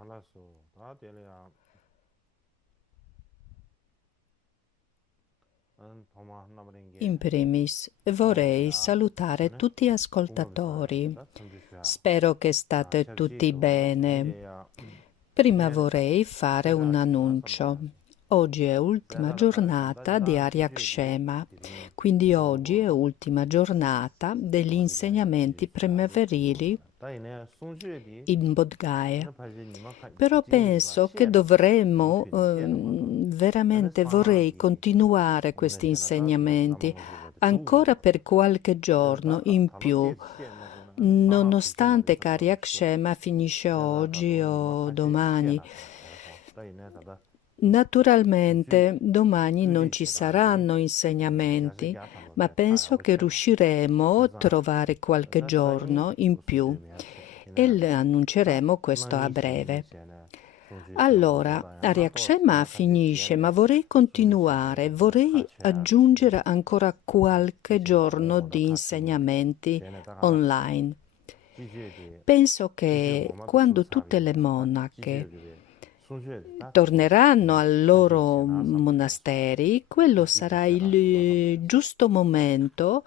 알았어. 다 되려야. 도마 하나 버린 게. In primis, 다 vorrei 되려야. salutare 아니? tutti gli 궁금해 ascoltatori. 사람이다. 청주시야. Spero che 아, state tutti 첩지도 bene. 이제야. Prima 얘는 vorrei fare un 제자 annuncio. 나선다. Oggi è ultima 제자라 가르쳐 giornata di 나지나 Aria 첩지도 Kshema, 드린 quindi oggi è 요거 ultima giornata degli 어디다 insegnamenti 이 지나도 primaverili 그거는 다이네 송주에디 in Bodh Gaya. 안에 발제 니마카 Però 지지 봐 penso che 시에다 dovremmo, 송주에디 시에다 봐도 안에 veramente vorrei 상하기 continuare 눈에 questi 잖아 다스나 insegnamenti 남은 거지거든 ancora 두고 per qualche 그래서 giorno in 다 più, 높게 시에나 거는 안에 상하 nonostante 불편하게 Cari 상하고 Akshema finisce oggi 제자다도 o 니마카제 domani. 시에나 봐 그래서 다이네 다다 주 Naturalmente domani non 주디 ci 제자디 saranno insegnamenti, 야식이 아타면 ma 배 타야 penso che 버셔나 riusciremo a 제자 trovare qualche 나 다이 giorno in più 우수제 미야체 e 이나 le annunceremo questo a 나니 breve. 시에나 송주 시험을 Allora, 쏟아야 나도 Ariakshema 니마카제 finisce, ma 시에네 vorrei 송주 시험을 continuare, 좀 vorrei 가르쳐야 aggiungere ancora qualche 지지에 giorno 공모도 di 같이 insegnamenti 시에네 다가라서 online. 지지에 Penso 지지에 che 공모도 quando tutte le 두사람이다 monache 지지에 송주에 다 torneranno al 가지 loro 시에나 삼다 monasteri, quello 송주도 sarà 시에나 il 삼바다 giusto momento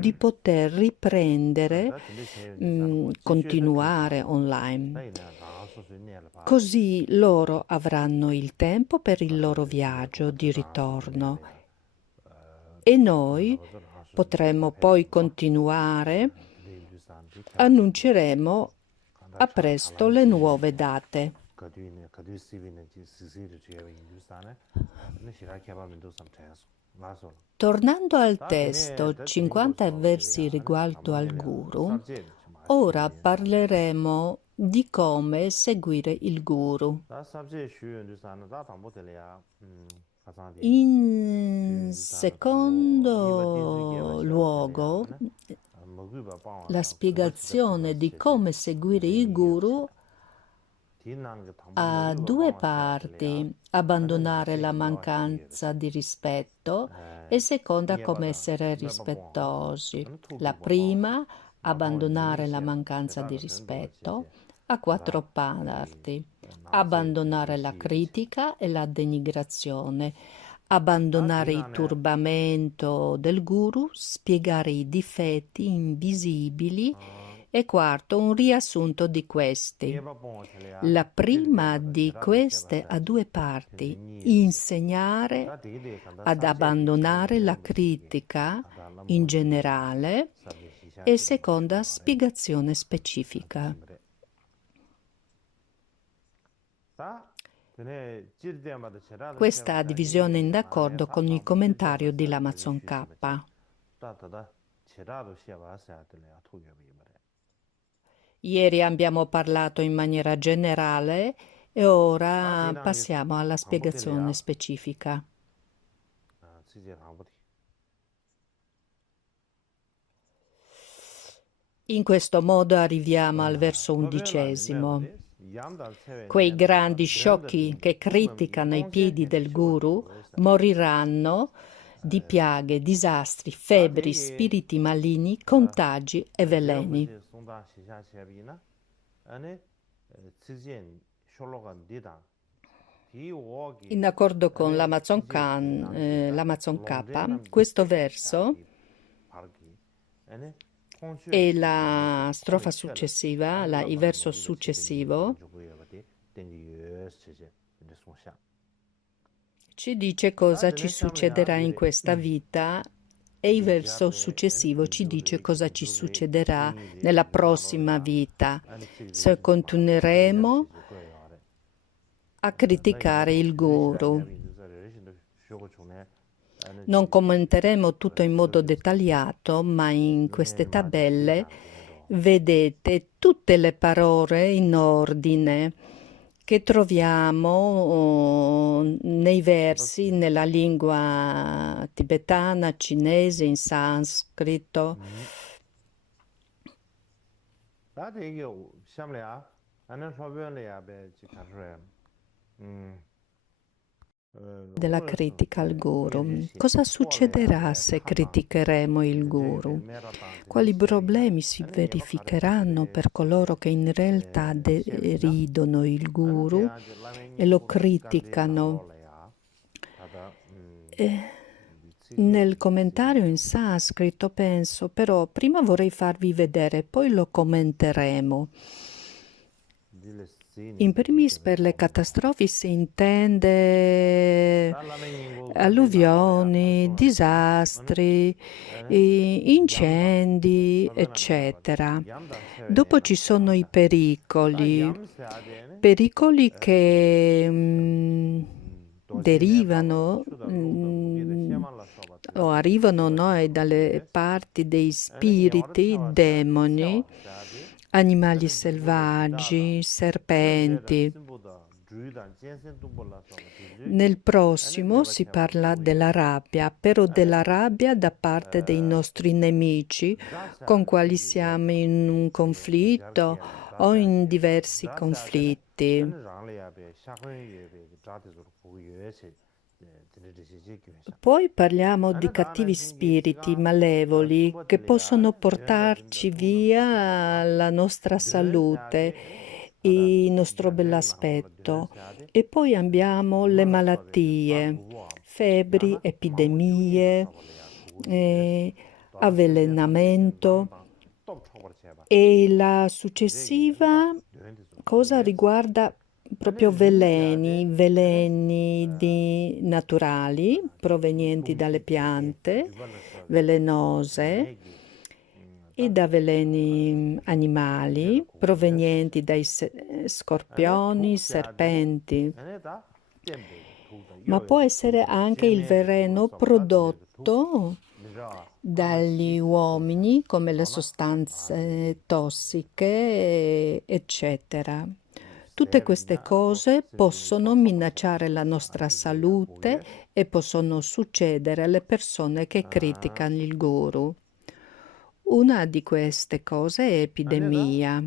di poter riprendere, 다 근데 제일 사람고 지지에도 continuare 괜찮아 online. 다이나 다 소소니엘 봐 Così loro avranno il tempo per il loro 가서 viaggio 지지고 di 다 ritorno 소소니엘이야 e 그런 noi 거들 하수도 potremo poi 답해도 봐 continuare, 근데 인도산도 태워진다 annunceremo 간다 a 차 presto 달라이 le 지지 nuove date. 가두이네 가두이 시비네 지시를 주여 인도산에 근데 시라케 봐 민도산 태서 나서 Tornando al 다 되네 testo 다 드린 50 것으로 versi 되려 아니 riguardo al 담아내려 guru, sar제 좀 ora 아쉬운 인도산에 parleremo di come seguire il guru. 다 sabje shu 인도산은 다 담보 되려 가상디 shu In 인도산은 담보 이와 디즈게 secondo 시야 되려 luogo, 아니 먹으바 la 빵와라 그거 지다 spiegazione di 찌바시제 come seguire 되네 i guru 이야시다 디난 게 담보 ha 먹으바 due 빵와시야 되려 parti: 아니 abbandonare 나세 la 이와 mancanza 시게 di rispetto e 에 seconda come 이해받아 essere 매바 봉 rispettosi. 아니 La 투기바 봉 prima, 마봉의 abbandonare la 미니시에나 mancanza di 제다가 된도와 rispetto, 제제 ha quattro 가다 이 parti: 나세 abbandonare la 디시르시 critica e la denigrazione, abbandonare il 다디나네 turbamento del guru, spiegare i difetti invisibili 어 e quarto, un riassunto di questi. 이해바 봉 텔레야 La prima 지르게바다 di 제라도 queste ha 셰바사지 due parti: 텐진이에시 insegnare 다 되게 간다 ad sab제디 abbandonare la 쳔네 시게 critica 간다 in 남모지르시 generale sab제 e 시샤지 뭐 seconda 쇼마레 spiegazione specifica. 조심래 다 근데 지르데마다 제라도 Questa 셰바사 divisione è in 이게 만에 d'accordo 다 con il 담보 commentario di 지르데마사 Lamazon K. 가지슈시바체 다다다 제라도 셰바사 들려 토겨비 말해 Ieri abbiamo parlato in maniera generale e 다 ora 디나게 passiamo alla 담보 spiegazione 들려 specifica. 아 지제 담보 In questo modo arriviamo al verso 토벨라니 11. 메바데 양달 Quei 세웨네다가 grandi sciocchi 드란더디 che 두면 criticano i 동시에 piedi 겐데 del guru 쇼디 그랬어 moriranno di piaghe, disastri, 다 febbri, 되게 spiriti maligni, contagi e veleni. 제어버지 송다 시샤시비나 안에 지진 쇼로가 니다 디오기 In accordo con 안에 l'Amazon 지제 Khan, 남기다 l'Amazon K, 롱데남 questo verso 샤기 바르기 안에 콘슈에 e 남기다 la strofa 콜레체라 successiva, 안에 il 람바다 verso 먹이다 제베니 successivo, 딘주고여버디 딘유스제 근데 송샤 ci dice 다 cosa ci 되네 참을야 succederà in 그래 questa vita e il verso 디자르 아니 successivo ci dice 디조르 cosa ci 디조르 succederà 팅이데 nella prossima 디나로야 vita. 아니 Se 치리시 마 디제냐 continueremo 치지 거예요 아래 a 나이네 criticare il 레시라 guru. 샤비 인도서 레시도 쇼고 중에 아니 Non commenteremo tutto in modo 쇼디 dettagliato, ma in queste 눈에 마디 tabelle 시장 되네도 vedete tutte le parole in ordine che troviamo nei versi 그렇지 nella lingua tibetana, cinese, in sanscrito. 나도 이게 시험래야 아는 소변래야 배 지카르래 della critica al guru. Cosa succederà se criticheremo il guru? Quali problemi si verificheranno per coloro che in realtà deridono il guru e lo criticano? Nel commentario in sanscrito penso, però prima vorrei farvi vedere, poi lo commenteremo. In primis per le catastrofi si intende alluvioni, disastri, incendi, eccetera. Dopo ci sono i pericoli che derivano o arrivano noi dalle parti dei spiriti, demoni, animali selvaggi, serpenti. Nel prossimo si parla della rabbia, però della rabbia da parte dei nostri nemici con quali siamo in un conflitto o in diversi conflitti. Poi parliamo di cattivi spiriti malevoli che possono portarci via la nostra salute, il nostro bell'aspetto. E poi abbiamo le malattie, febbri, epidemie, avvelenamento. E la successiva cosa riguarda proprio veleni naturali provenienti dalle piante velenose e da veleni animali provenienti dai scorpioni, serpenti. Ma può essere anche il veleno prodotto dagli uomini come le sostanze tossiche, eccetera. Tutte queste cose possono minacciare la nostra salute e possono succedere alle persone che criticano il guru. Una di queste cose è epidemia.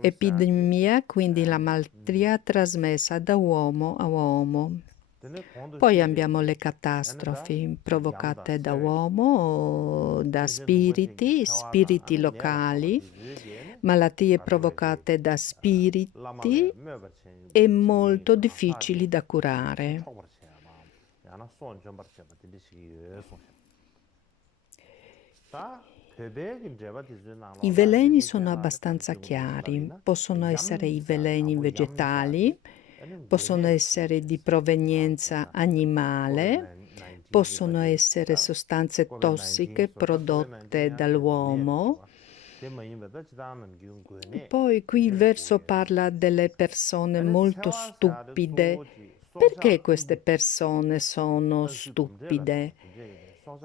Epidemia, quindi la malattia trasmessa da uomo a uomo. Poi abbiamo le catastrofi provocate da uomo, da spiriti locali, malattie provocate da spiriti e molto difficili da curare. I veleni sono abbastanza chiari, possono essere i veleni vegetali, possono essere di provenienza animale, possono essere sostanze tossiche prodotte dall'uomo. Poi qui il verso parla delle persone molto stupide. Perché queste persone sono stupide?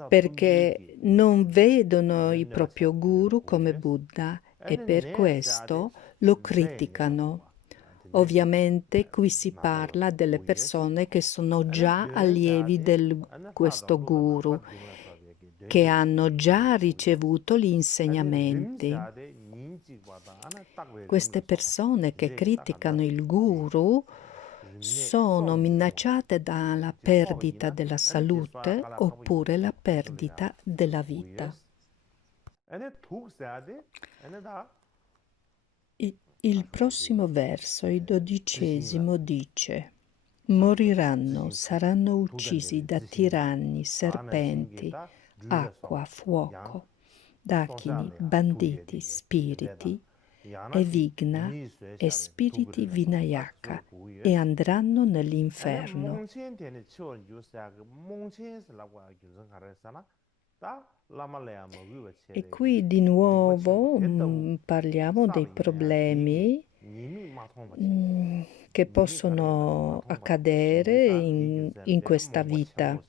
Perché non vedono il proprio guru come Buddha e per questo lo criticano. Ovviamente qui si parla delle persone che sono già allievi di questo guru, che hanno già ricevuto gli insegnamenti. Queste persone che criticano il guru sono minacciate dalla perdita della salute oppure la perdita della vita. Il prossimo verso, il 12°, dice: moriranno, saranno uccisi da tiranni, serpenti, acqua, fuoco, dachini, banditi, spiriti e vigna e spiriti vinayaka e andranno nell'inferno. E qui di nuovo parliamo dei problemi che possono accadere in questa vita.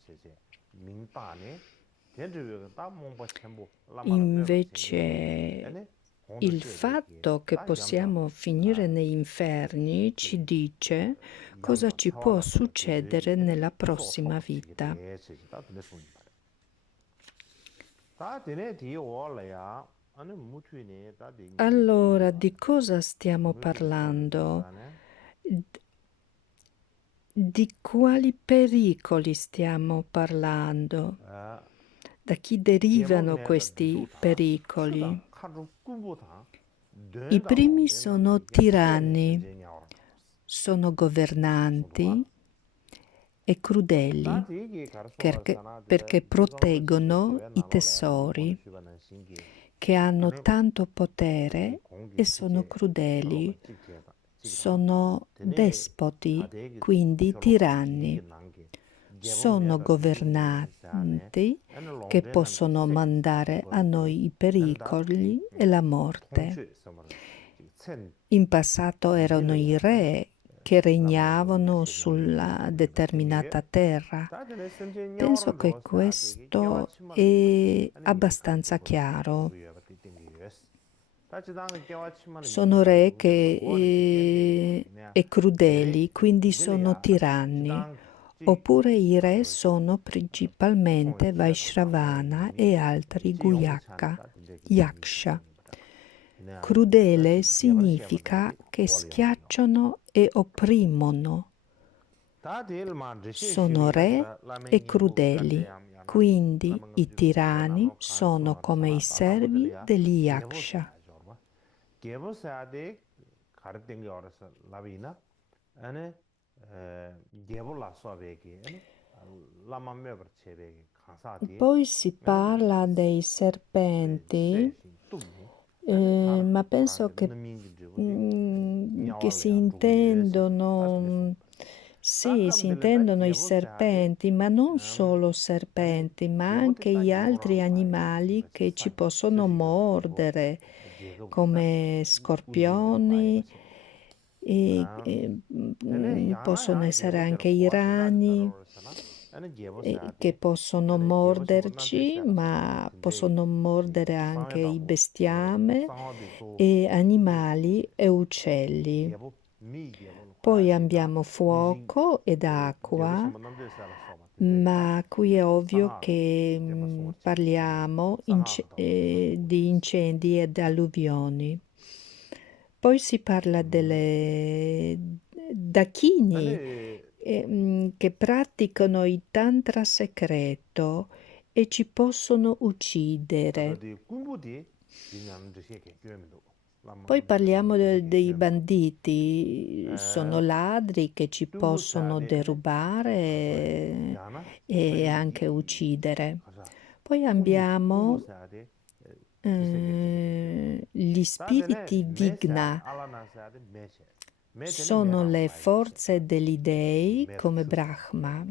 Invece il fatto che possiamo finire negli inferni ci dice cosa ci può succedere nella prossima vita. Allora, di cosa stiamo parlando? Di quali pericoli stiamo parlando? Da chi derivano questi pericoli? I primi sono tiranni, sono governanti e crudeli perché proteggono i tesori che hanno tanto potere e sono crudeli, sono despoti, quindi tiranni. Sono governanti che possono mandare a noi i pericoli e la morte. In passato erano i re che regnavano sulla determinata terra. Penso che questo è abbastanza chiaro. Sono re e crudeli, quindi sono tiranni. Oppure i re sono principalmente Vaishravana e altri Guyaka, Yaksha. Crudele significa che schiacciano e opprimono. Sono re e crudeli, quindi i tiranni sono come i servi degli Yaksha. Poi si parla dei serpenti, ma penso che si intendono, sì, si intendono i serpenti, ma non solo serpenti, ma anche gli altri animali che ci possono mordere, come scorpioni, possono essere anche i ragni che possono morderci, ma possono mordere anche i bestiame e animali e uccelli. Poi abbiamo fuoco ed acqua, ma qui è ovvio che parliamo di incendi ed alluvioni. Poi si parla delle dachini che praticano il tantra segreto e ci possono uccidere. Poi parliamo dei banditi, sono ladri che ci possono derubare e anche uccidere. Poi abbiamo gli spiriti Vigna, sono le forze degli dei come Brahma,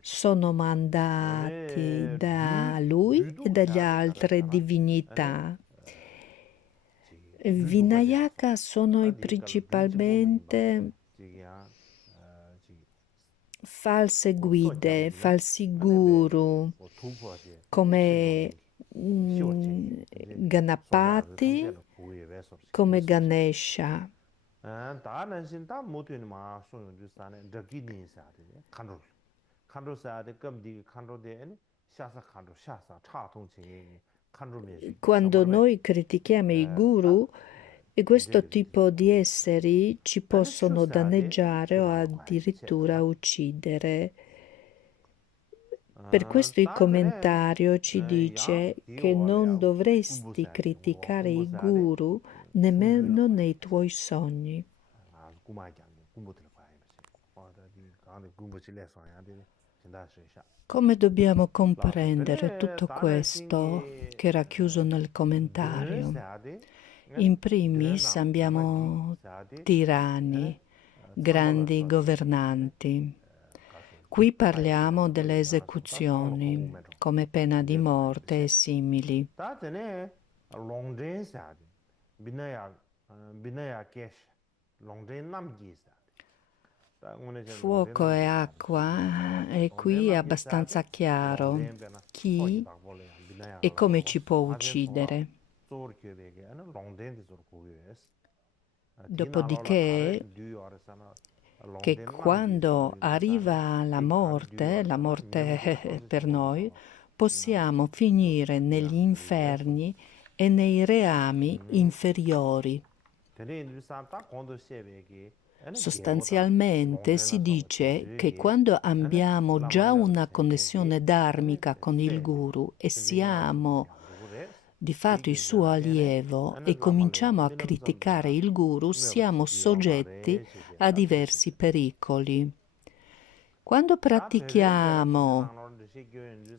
sono mandati da lui e dalle altre divinità. Vinayaka sono principalmente false guide, falsi guru, come Ganapati, come Ganesha. Quando noi critichiamo i guru, questo tipo di esseri ci possono danneggiare o addirittura uccidere. Per questo il commentario ci dice che non dovresti criticare i guru nemmeno nei tuoi sogni. Come dobbiamo comprendere tutto questo che era chiuso nel commentario? In primis abbiamo tiranni, grandi governanti. Qui parliamo delle esecuzioni, come pena di morte e simili. Fuoco e acqua, e qui è abbastanza chiaro chi e come ci può uccidere. Dopodiché, che quando arriva la morte per noi, possiamo finire negli inferni e nei reami inferiori. Sostanzialmente si dice che quando abbiamo già una connessione dharmica con il guru e siamo di fatto il suo allievo e cominciamo a criticare il guru, siamo soggetti a diversi pericoli. Quando pratichiamo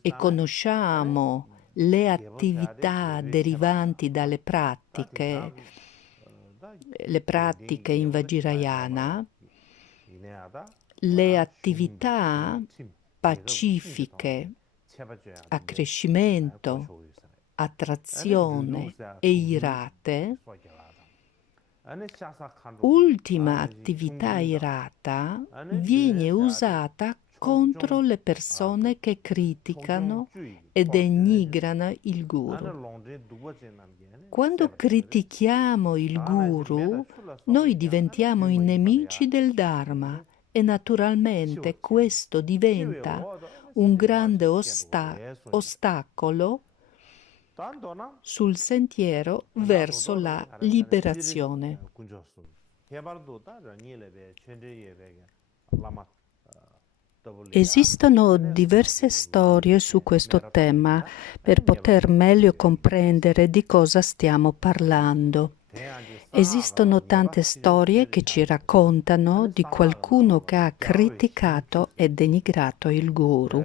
e conosciamo le attività derivanti dalle pratiche, le pratiche in Vajrayana, le attività pacifiche, accrescimento, attrazione e irate, ultima attività irata viene usata contro le persone che criticano e denigrano il guru. Quando critichiamo il guru, noi diventiamo i nemici del Dharma e naturalmente questo diventa un grande ostacolo sul sentiero verso la liberazione. Esistono diverse storie su questo tema per poter meglio comprendere di cosa stiamo parlando. Esistono tante storie che ci raccontano di qualcuno che ha criticato e denigrato il guru.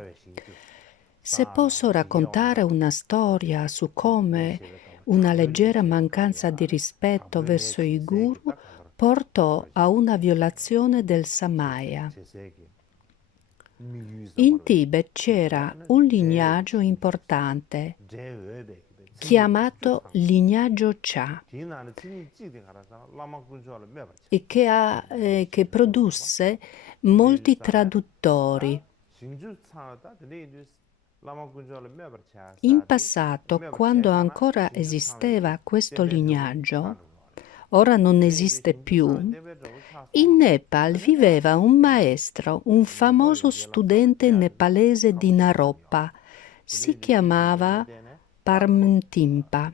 Se posso raccontare una storia su come una leggera mancanza di rispetto verso i guru portò a una violazione del Samaya. In Tibet c'era un lignaggio importante chiamato lignaggio Cha e che produsse molti traduttori. In passato, quando ancora esisteva questo lignaggio, ora non esiste più, in Nepal viveva un maestro, un famoso studente nepalese di Naropa, si chiamava Parmtimpa.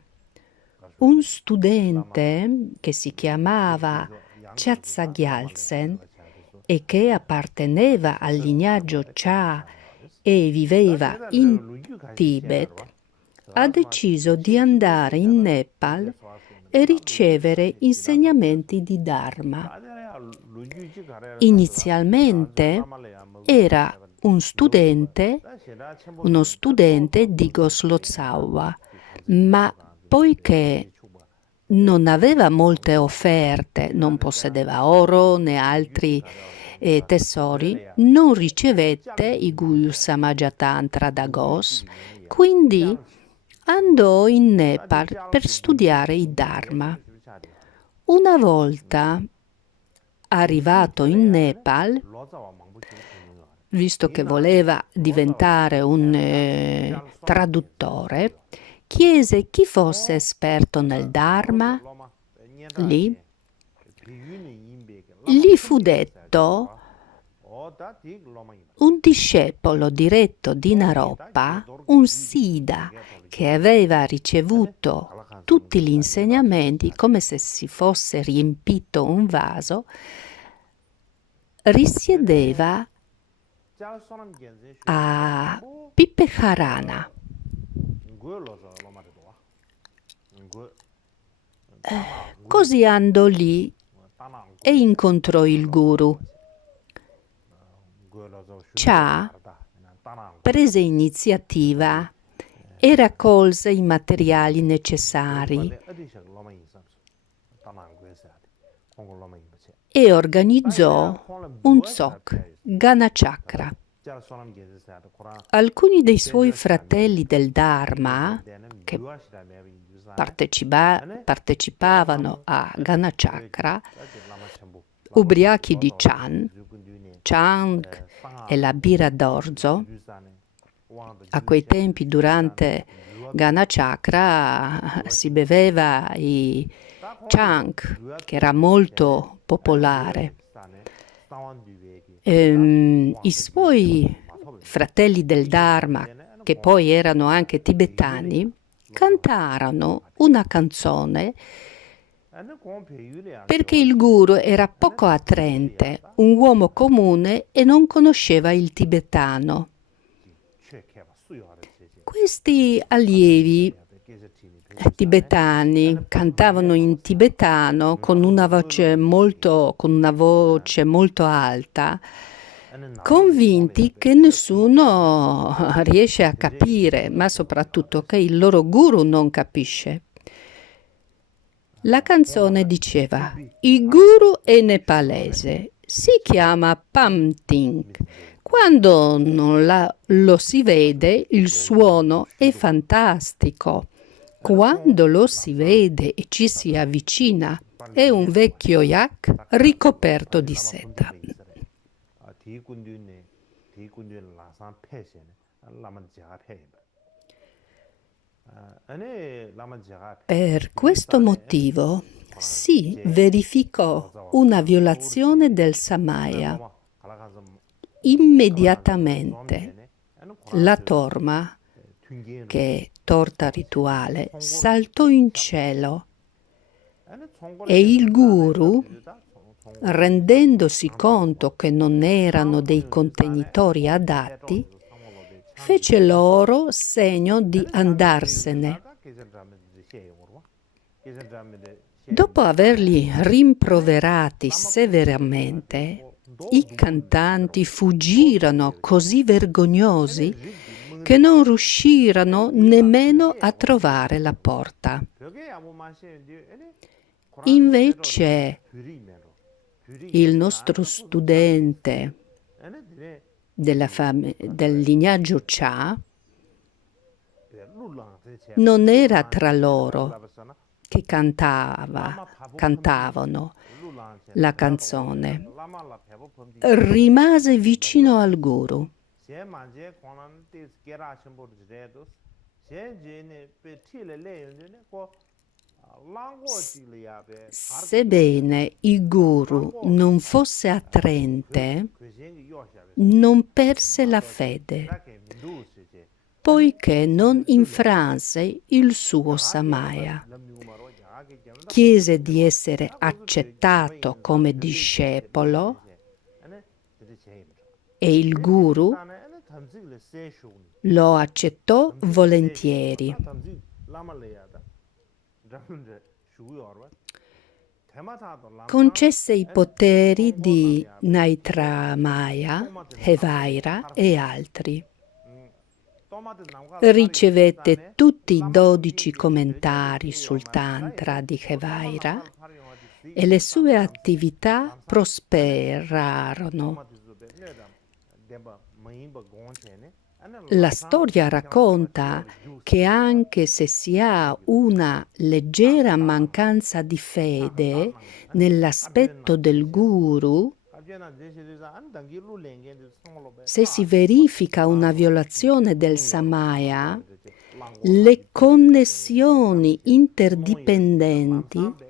Un studente che si chiamava Chatsa Gyaltsen e che apparteneva al lignaggio Cha e viveva in Tibet, ha deciso di andare in Nepal e ricevere insegnamenti di Dharma. Inizialmente era uno studente di Goslotsawa, ma poiché non aveva molte offerte, non possedeva oro né altri tesori, non ricevette i Guru Samajatantra da Gos, quindi andò in Nepal per studiare il Dharma. Una volta arrivato in Nepal, visto che voleva diventare un traduttore, chiese chi fosse esperto nel Dharma. Lì gli fu detto un discepolo diretto di Naropa, un Siddha, che aveva ricevuto tutti gli insegnamenti come se si fosse riempito un vaso, risiedeva a Pipecharana. Così andò lì e incontrò il guru. Cha prese iniziativa e raccolse i materiali necessari e organizzò un tzok, Ganachakra. Alcuni dei suoi fratelli del Dharma, che partecipavano a Ganachakra, ubriachi di Chang e la birra d'orzo, a quei tempi durante Ganachakra si beveva i Chang, che era molto popolare. I suoi fratelli del Dharma, che poi erano anche tibetani, cantarono una canzone perché il guru era poco attraente, un uomo comune e non conosceva il tibetano. Questi allievi tibetani cantavano in tibetano con una voce molto alta, convinti che nessuno riesce a capire, ma soprattutto che il loro guru non capisce. La canzone diceva: il guru è nepalese, si chiama Pamting. Quando non lo si vede, il suono è fantastico. Quando lo si vede e ci si avvicina, è un vecchio yak ricoperto di seta. Per questo motivo si verificò una violazione del Samaya. Immediatamente la torma, che è torta rituale, saltò in cielo e il guru, rendendosi conto che non erano dei contenitori adatti, fece loro segno di andarsene. Dopo averli rimproverati severamente, i cantanti fuggirono così vergognosi che non riuscirono nemmeno a trovare la porta. Invece, il nostro studente del lignaggio Cha non era tra loro che cantavano la canzone. Rimase vicino al guru. Sebbene il guru non fosse attraente, non perse la fede, poiché non infranse il suo Samaya. Chiese di essere accettato come discepolo e il guru lo accettò volentieri. Concesse i poteri di Maitreya, Hevaira e altri. Ricevette tutti i 12 commentari sul Tantra di Hevaira e le sue attività prosperarono. La storia racconta che anche se si ha una leggera mancanza di fede nell'aspetto del guru, se si verifica una violazione del Samaya, le connessioni interdipendenti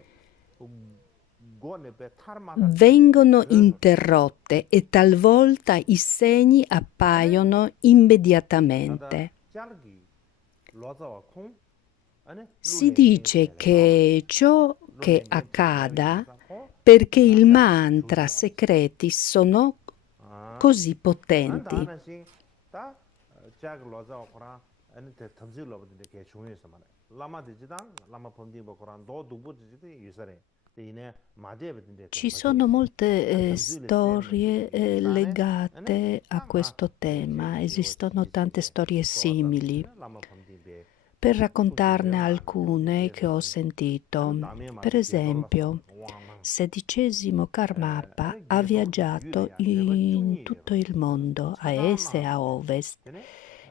vengono interrotte e talvolta i segni appaiono immediatamente. Si dice che ciò che accada perché i mantra segreti sono così potenti. Ci sono molte storie legate a questo tema, esistono tante storie simili. Per raccontarne alcune che ho sentito, per esempio, XVI Karmapa ha viaggiato in tutto il mondo, a est e a ovest,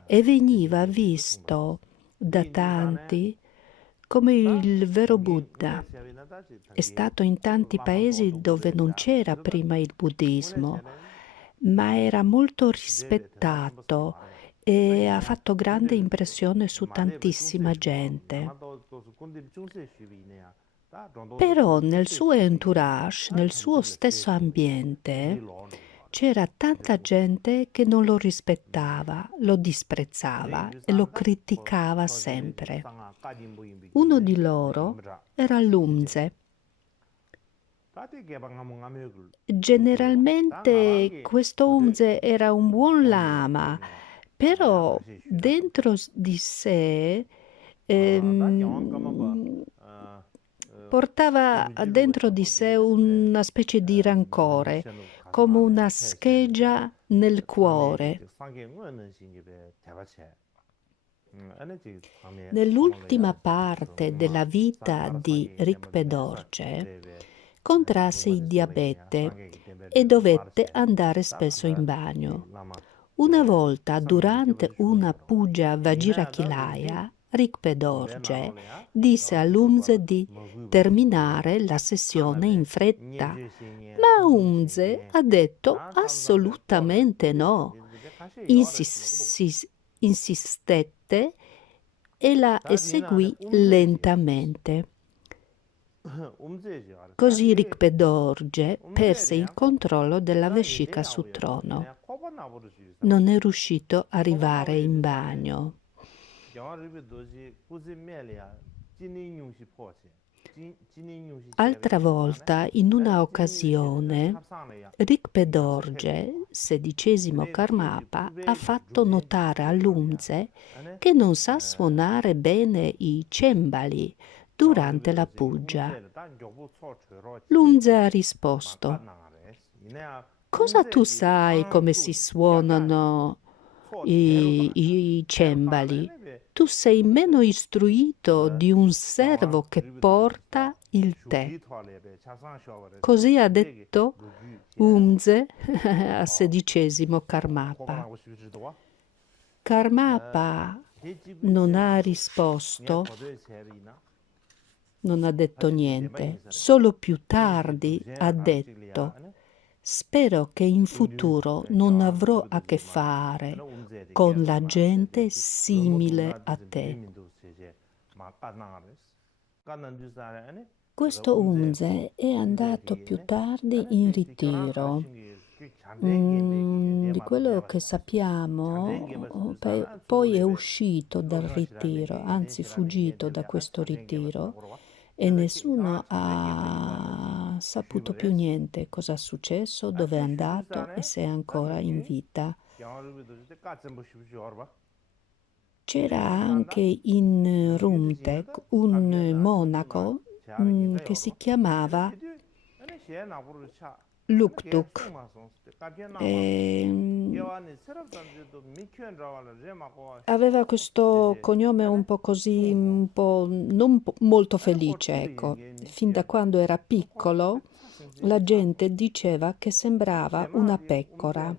e veniva visto da tanti come il vero Buddha. È stato in tanti paesi dove non c'era prima il buddismo, ma era molto rispettato e ha fatto grande impressione su tantissima gente. Però nel suo entourage, nel suo stesso ambiente, c'era tanta gente che non lo rispettava, lo disprezzava e lo criticava sempre. Uno di loro era Lumze. Generalmente questo Umze era un buon lama, però dentro di sé ehm, portava dentro di sé una specie di rancore, come una scheggia nel cuore. Nell'ultima parte della vita di Rigpe Dorje contrasse il diabete e dovette andare spesso in bagno. Una volta, durante una puja Vajirakilaya, Rigpe Dorje disse all'Umze di terminare la sessione in fretta, ma Umze ha detto assolutamente no. Insistette e la eseguì lentamente. Così Rigpe Dorje perse il controllo della vescica sul trono. Non è riuscito a arrivare in bagno. Altra volta, in una occasione, Rigpe Dorje, sedicesimo Karmapa, ha fatto notare all'Umze che non sa suonare bene i cembali durante la puja. L'Umze ha risposto: cosa tu sai come si suonano i cembali? Tu sei meno istruito di un servo che porta il tè. Così ha detto Umze a sedicesimo Karmapa. Karmapa non ha risposto, non ha detto niente, solo più tardi ha detto: spero che in futuro non avrò a che fare con la gente simile a te. Questo Umze è andato più tardi in ritiro. Di quello che sappiamo, poi è uscito dal ritiro, anzi fuggito da questo ritiro e nessuno ha saputo più niente cosa è successo, dove è andato e se è ancora in vita. C'era anche in Rumtek un monaco che si chiamava Luktuk. Aveva questo cognome un po' così, un po' non molto felice, ecco. Fin da quando era piccolo, la gente diceva che sembrava una pecora.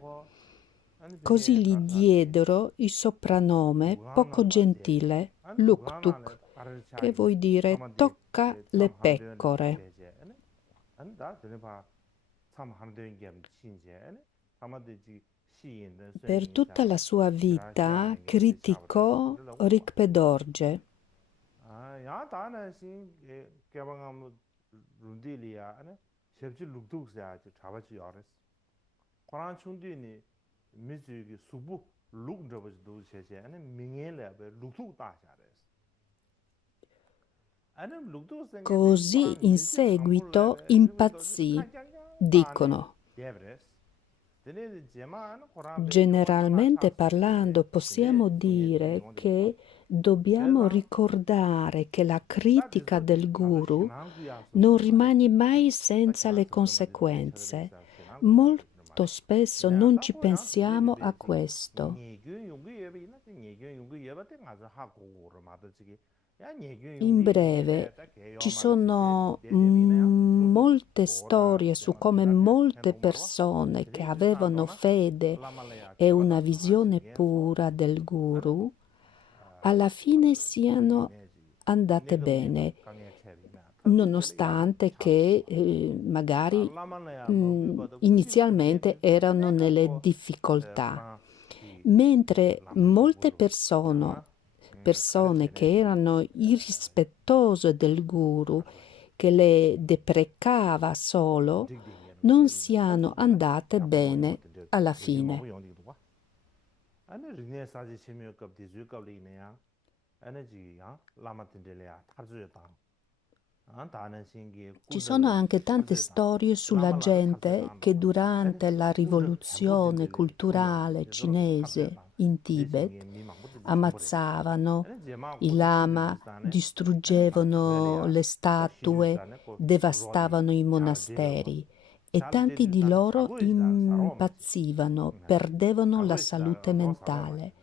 Così gli diedero il soprannome poco gentile, Luktuk, che vuol dire tocca le pecore. Per tutta la sua vita criticò Rigpe Dorje. Così in seguito impazzì, dicono. Generalmente parlando, possiamo dire che dobbiamo ricordare che la critica del guru non rimane mai senza le conseguenze. Molto spesso non ci pensiamo a questo. In breve, ci sono molte storie su come molte persone che avevano fede e una visione pura del guru alla fine siano andate bene, nonostante che magari inizialmente erano nelle difficoltà. Mentre molte persone che erano irrispettose del guru, che le deprecava solo, non siano andate bene alla fine. Ci sono anche tante storie sulla gente che durante la rivoluzione culturale cinese in Tibet ammazzavano i lama, distruggevano le statue, devastavano i monasteri e tanti di loro impazzivano, perdevano la salute mentale.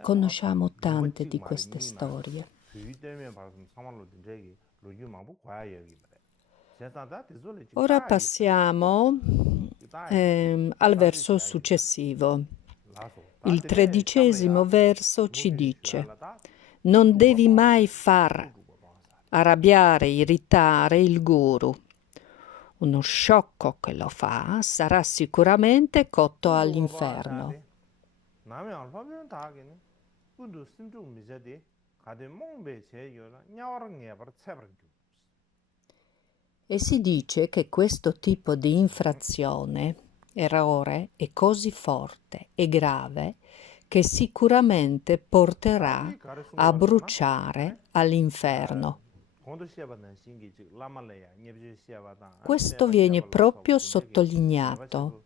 Conosciamo tante di queste storie. Ora passiamo al verso successivo. Il 13° verso ci dice: non devi mai far arrabbiare, irritare il guru. Uno sciocco che lo fa sarà sicuramente cotto all'inferno. E si dice che questo tipo di infrazione, errore, è così forte e grave che sicuramente porterà a bruciare all'inferno. Questo viene proprio sottolineato.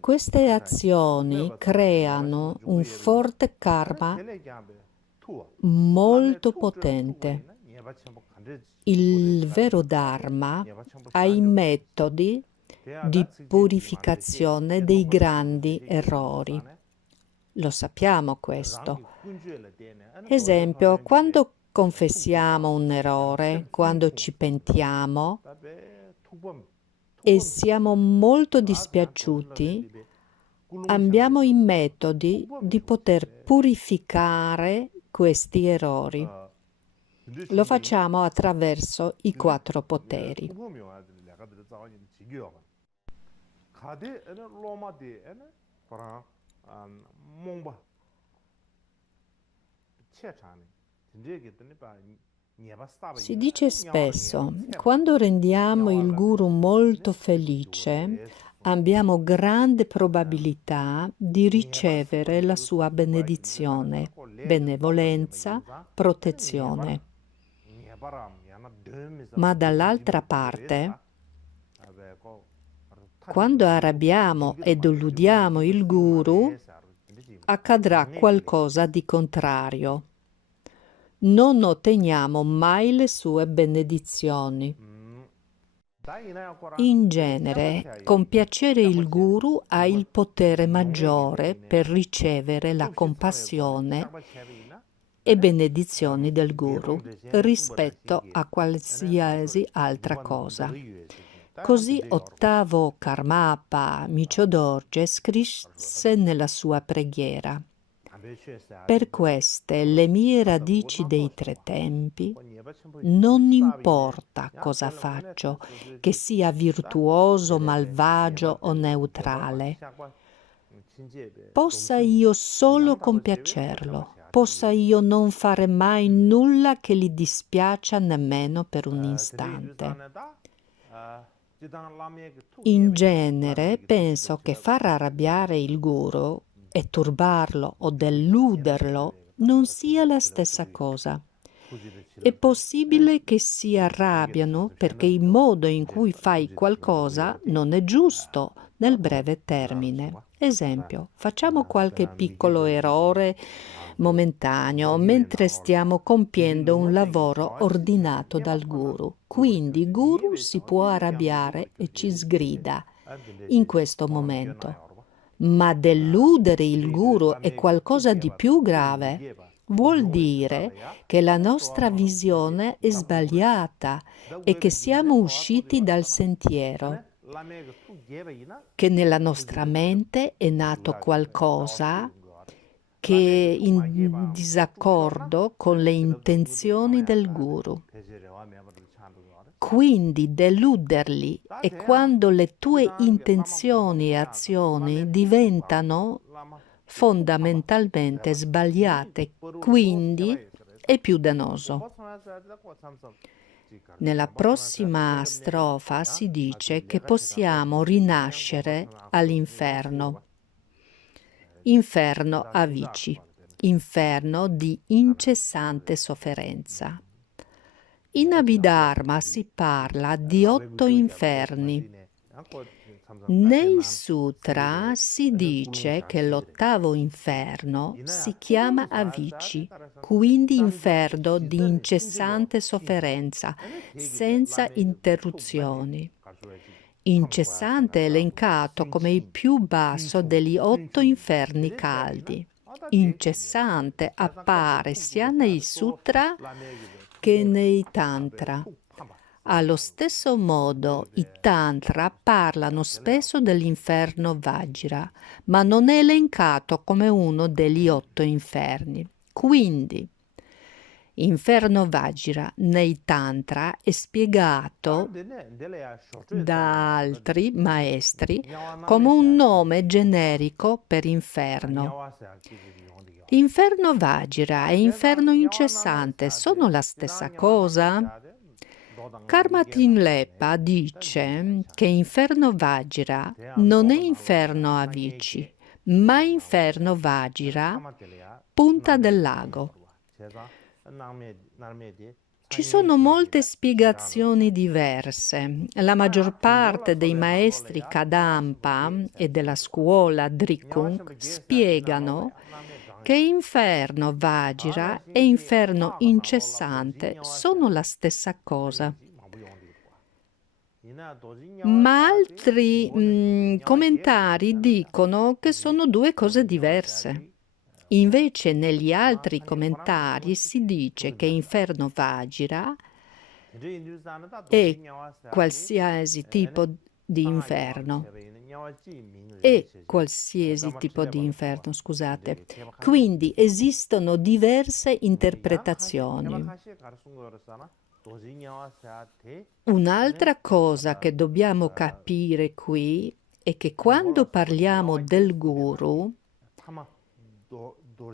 Queste azioni creano un forte karma molto potente. Il vero Dharma ha i metodi di purificazione dei grandi errori. Lo sappiamo questo. Esempio, quando confessiamo un errore, quando ci pentiamo e siamo molto dispiaciuti, abbiamo i metodi di poter purificare questi errori. Lo facciamo attraverso i 4 poteri. Si dice spesso, quando rendiamo il guru molto felice, abbiamo grande probabilità di ricevere la sua benedizione, benevolenza, protezione. Ma dall'altra parte, quando arrabbiamo e deludiamo il guru, accadrà qualcosa di contrario. Non otteniamo mai le sue benedizioni. In genere, compiacere il guru ha il potere maggiore per ricevere la compassione e benedizioni del guru rispetto a qualsiasi altra cosa. Così Ottavo Karmapa Michodorje scrisse nella sua preghiera: per queste le mie radici dei 3 tempi, non importa cosa faccio, che sia virtuoso, malvagio o neutrale, possa io solo compiacerlo, possa io non fare mai nulla che gli dispiaccia nemmeno per un istante. In genere penso che far arrabbiare il guru e turbarlo o deluderlo non sia la stessa cosa. È possibile che si arrabbiano perché il modo in cui fai qualcosa non è giusto nel breve termine. Esempio, facciamo qualche piccolo errore momentaneo mentre stiamo compiendo un lavoro ordinato dal guru. Quindi il guru si può arrabbiare e ci sgrida in questo momento. Ma deludere il guru è qualcosa di più grave. Vuol dire che la nostra visione è sbagliata e che siamo usciti dal sentiero, che nella nostra mente è nato qualcosa che è in disaccordo con le intenzioni del guru. Quindi deluderli è quando le tue intenzioni e azioni diventano fondamentalmente sbagliate, quindi è più dannoso. Nella prossima strofa si dice che possiamo rinascere all'inferno. Inferno a vici, inferno di incessante sofferenza. In Abhidharma si parla di 8 inferni. Nei sutra si dice che l'8º inferno si chiama Avici, quindi inferno di incessante sofferenza, senza interruzioni. Incessante è elencato come il più basso degli 8 inferni caldi. Incessante appare sia nei sutra che nei tantra. Allo stesso modo i tantra parlano spesso dell'inferno Vajra, ma non è elencato come uno degli 8 inferni. Quindi, inferno Vajra nei tantra è spiegato da altri maestri come un nome generico per inferno. Inferno Vajra e inferno incessante sono la stessa cosa? Karma Trinlepa dice che inferno Vajra non è inferno Avici, ma inferno Vajra, punta del lago. Ci sono molte spiegazioni diverse. La maggior parte dei maestri Kadampa e della scuola Drikung spiegano che inferno Vajra e inferno incessante sono la stessa cosa. Ma altri commentari dicono che sono due cose diverse. Invece negli altri commentari si dice che inferno Vajra è qualsiasi tipo di inferno. E qualsiasi tipo di inferno, scusate. Quindi esistono diverse interpretazioni. Un'altra cosa che dobbiamo capire qui è che quando parliamo del guru,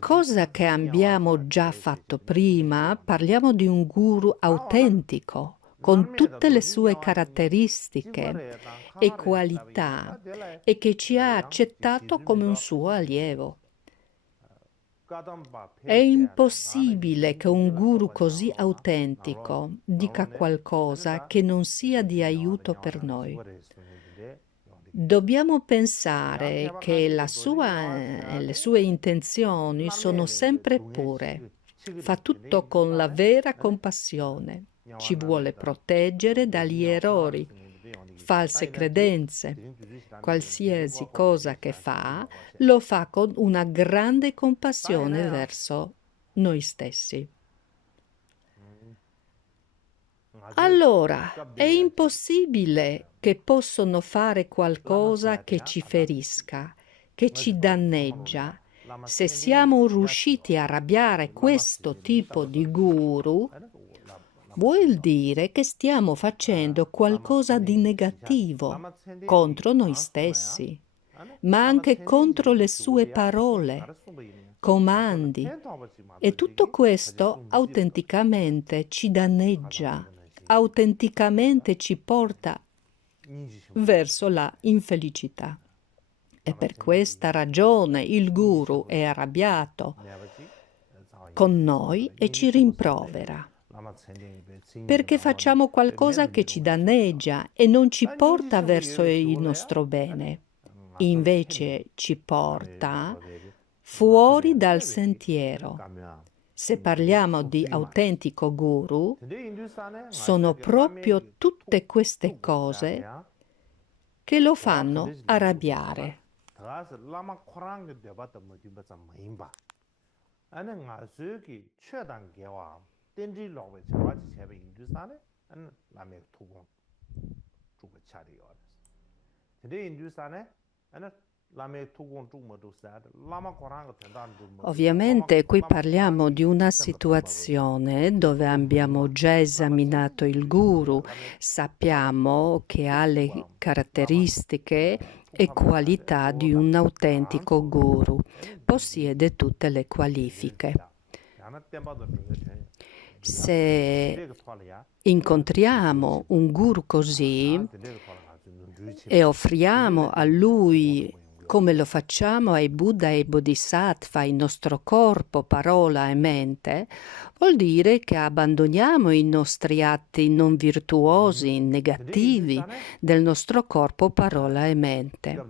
cosa che abbiamo già fatto prima, parliamo di un guru autentico, con tutte le sue caratteristiche e qualità, e che ci ha accettato come un suo allievo. È impossibile che un guru così autentico dica qualcosa che non sia di aiuto per noi. Dobbiamo pensare che le sue intenzioni sono sempre pure. Fa tutto con la vera compassione. Ci vuole proteggere dagli errori, false credenze. Qualsiasi cosa che fa, lo fa con una grande compassione verso noi stessi. Allora, è impossibile che possono fare qualcosa che ci ferisca, che ci danneggia. Se siamo riusciti a arrabbiare questo tipo di guru, vuol dire che stiamo facendo qualcosa di negativo contro noi stessi, ma anche contro le sue parole, comandi. E tutto questo autenticamente ci danneggia, autenticamente ci porta verso la infelicità. E per questa ragione il guru è arrabbiato con noi e ci rimprovera, perché facciamo qualcosa che ci danneggia e non ci porta verso il nostro bene, invece ci porta fuori dal sentiero. Se parliamo di autentico guru, sono proprio tutte queste cose che lo fanno arrabbiare. Ovviamente qui parliamo di una situazione dove abbiamo già esaminato il guru, sappiamo che ha le caratteristiche e qualità di un autentico guru, possiede tutte le qualifiche. Se incontriamo un guru così e offriamo a lui come lo facciamo ai Buddha e ai Bodhisattva, il nostro corpo, parola e mente, vuol dire che abbandoniamo i nostri atti non virtuosi, negativi del nostro corpo, parola e mente.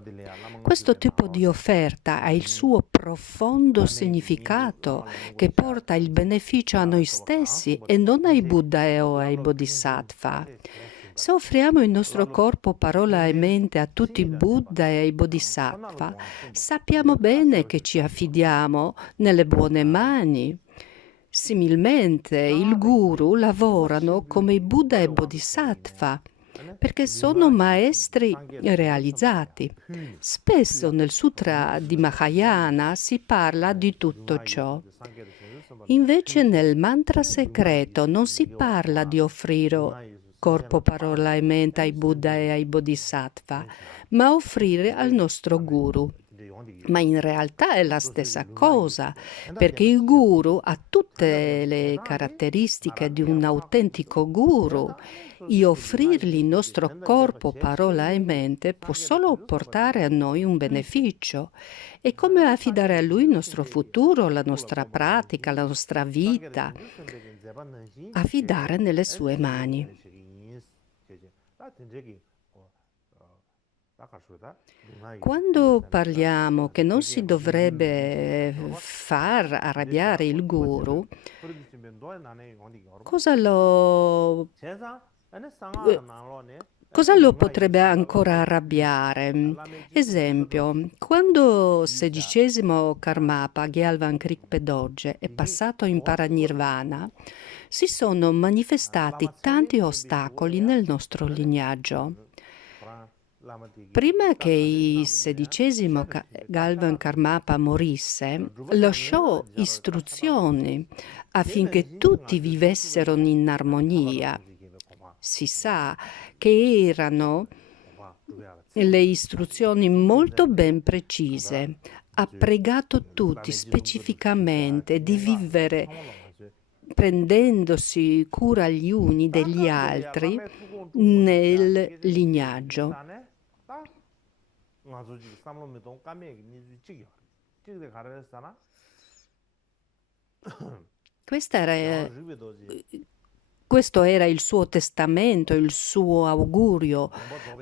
Questo tipo di offerta ha il suo profondo significato che porta il beneficio a noi stessi e non ai Buddha o ai Bodhisattva. Se offriamo il nostro corpo, parola e mente a tutti i Buddha e ai Bodhisattva, sappiamo bene che ci affidiamo nelle buone mani. Similmente, i guru lavorano come i Buddha e Bodhisattva, perché sono maestri realizzati. Spesso nel Sutra di Mahayana si parla di tutto ciò. Invece nel mantra segreto non si parla di offrire corpo, parola e mente ai Buddha e ai Bodhisattva, ma offrire al nostro guru. Ma in realtà è la stessa cosa, perché il guru ha tutte le caratteristiche di un autentico guru e offrirgli il nostro corpo, parola e mente può solo portare a noi un beneficio. È come affidare a lui il nostro futuro, la nostra pratica, la nostra vita, affidare nelle sue mani. Quando parliamo che non si dovrebbe far arrabbiare il guru, cosa lo potrebbe ancora arrabbiare? Esempio, quando XVI Karmapa Gyalvan Trikpe Dorje è passato in paranirvana, si sono manifestati tanti ostacoli nel nostro lignaggio. Prima che il XVI Gyalvan Karmapa morisse, lasciò istruzioni affinché tutti vivessero in armonia. Si sa che erano le istruzioni molto ben precise. Ha pregato tutti specificamente di vivere prendendosi cura gli uni degli altri nel lignaggio. Questo era il suo testamento, il suo augurio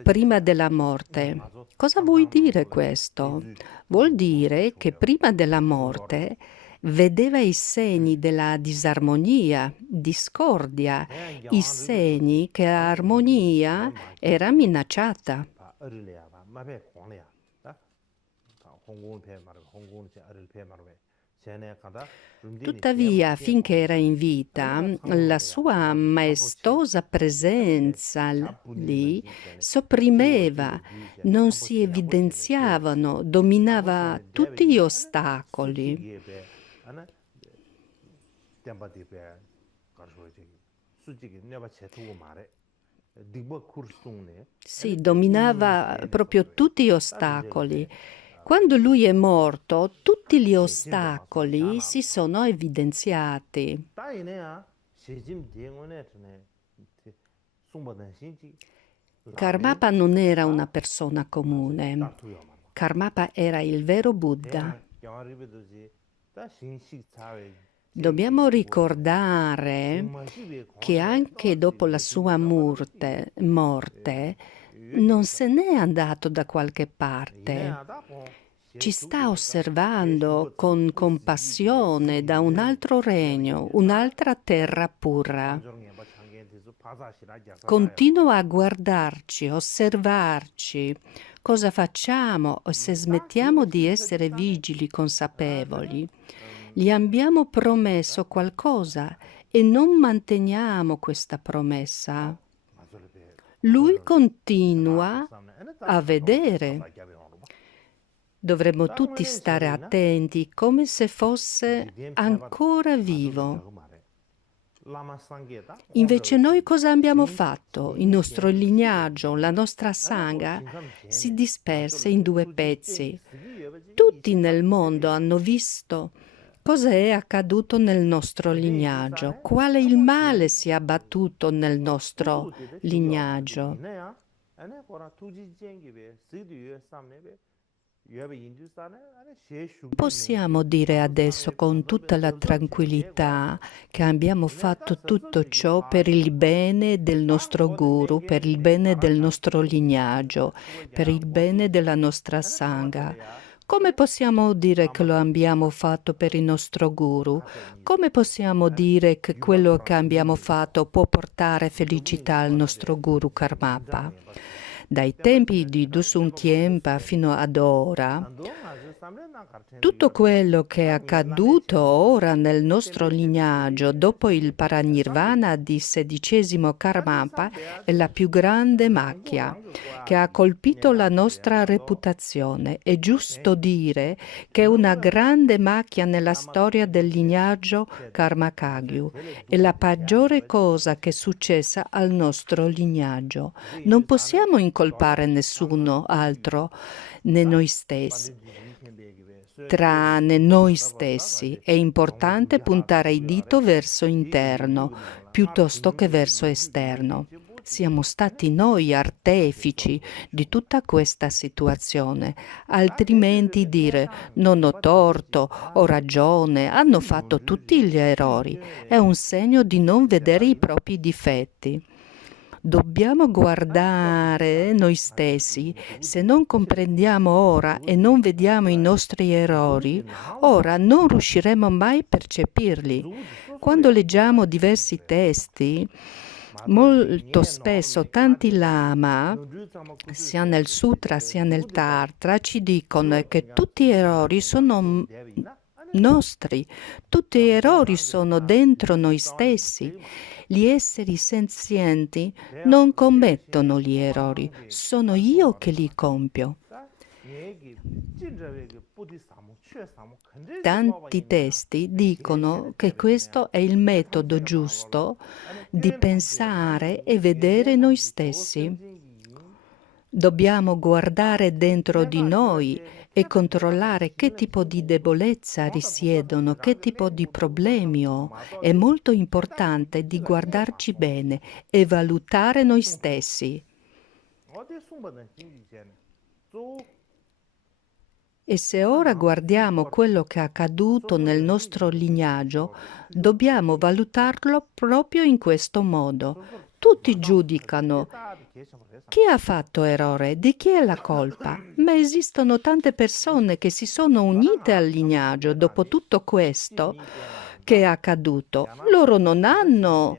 prima della morte. Cosa vuol dire questo? Vuol dire che prima della morte vedeva i segni della disarmonia, discordia, i segni che l'armonia era minacciata. Tuttavia, finché era in vita, la sua maestosa presenza lì sopprimeva, non si evidenziavano, dominava tutti gli ostacoli. Sì, dominava proprio tutti gli ostacoli. Quando lui è morto, tutti gli ostacoli si sono evidenziati. Karmapa non era una persona comune. Karmapa era il vero Buddha. Dobbiamo ricordare che anche dopo la sua morte non se n'è andato da qualche parte. Ci sta osservando con compassione da un altro regno, un'altra terra pura. Continua a guardarci, osservarci, cosa facciamo o se smettiamo di essere vigili, consapevoli. Gli abbiamo promesso qualcosa e non manteniamo questa promessa. Lui continua a vedere. Dovremmo tutti stare attenti come se fosse ancora vivo. Invece noi cosa abbiamo fatto? Il nostro lignaggio, la nostra sangha si disperse in 2 pezzi. Tutti nel mondo hanno visto cosa è accaduto nel nostro lignaggio, quale il male si è abbattuto nel nostro lignaggio. Possiamo dire adesso con tutta la tranquillità che abbiamo fatto tutto ciò per il bene del nostro guru, per il bene del nostro lignaggio, per il bene della nostra sangha. Come possiamo dire che lo abbiamo fatto per il nostro guru? Come possiamo dire che quello che abbiamo fatto può portare felicità al nostro guru Karmapa? Dai tempi di Dusung Khyentse fino ad ora, tutto quello che è accaduto ora nel nostro lignaggio dopo il paranirvana di XVI Karmapa è la più grande macchia che ha colpito la nostra reputazione. È giusto dire che è una grande macchia nella storia del lignaggio Karmakagyu. È la peggiore cosa che è successa al nostro lignaggio. Non possiamo incolpare nessuno altro, né noi stessi. Tranne noi stessi. È importante puntare il dito verso interno piuttosto che verso esterno. Siamo stati noi artefici di tutta questa situazione, altrimenti dire non ho torto, ho ragione, hanno fatto tutti gli errori, è un segno di non vedere i propri difetti. Dobbiamo guardare noi stessi. Se non comprendiamo ora e non vediamo i nostri errori, ora non riusciremo mai a percepirli. Quando leggiamo diversi testi, molto spesso tanti lama, sia nel sutra sia nel tantra, ci dicono che tutti gli errori sono nostri, tutti gli errori sono dentro noi stessi. Gli esseri senzienti non commettono gli errori, sono io che li compio. Tanti testi dicono che questo è il metodo giusto di pensare e vedere noi stessi. Dobbiamo guardare dentro di noi e controllare che tipo di debolezza risiedono, che tipo di problemi ho. È molto importante di guardarci bene e valutare noi stessi. E se ora guardiamo quello che è accaduto nel nostro lignaggio, dobbiamo valutarlo proprio in questo modo. Tutti giudicano chi ha fatto errore, di chi è la colpa, ma esistono tante persone che si sono unite al lignaggio dopo tutto questo che è accaduto. Loro non hanno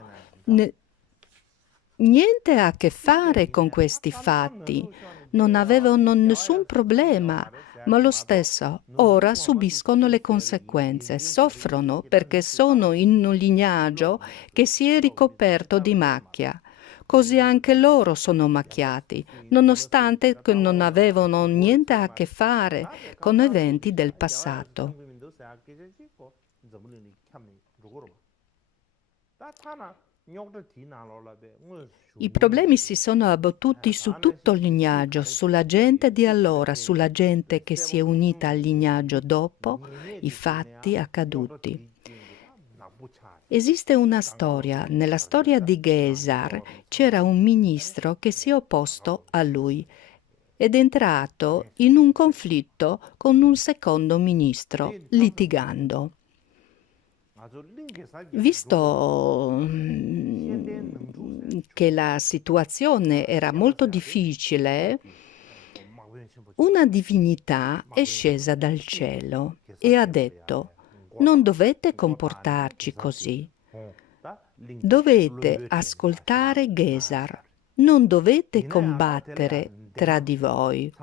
niente a che fare con questi fatti, non avevano nessun problema, ma lo stesso ora subiscono le conseguenze, soffrono perché sono in un lignaggio che si è ricoperto di macchia. Così anche loro sono macchiati, nonostante che non avevano niente a che fare con eventi del passato. I problemi si sono abbattuti su tutto il lignaggio, sulla gente di allora, sulla gente che si è unita al lignaggio dopo i fatti accaduti. Esiste una storia. Nella storia di Gesar c'era un ministro che si è opposto a lui ed è entrato in un conflitto con un secondo ministro, litigando. Visto che la situazione era molto difficile, una divinità è scesa dal cielo e ha detto: non dovete comportarci così. Dovete ascoltare Gesar. Non dovete combattere tra di voi.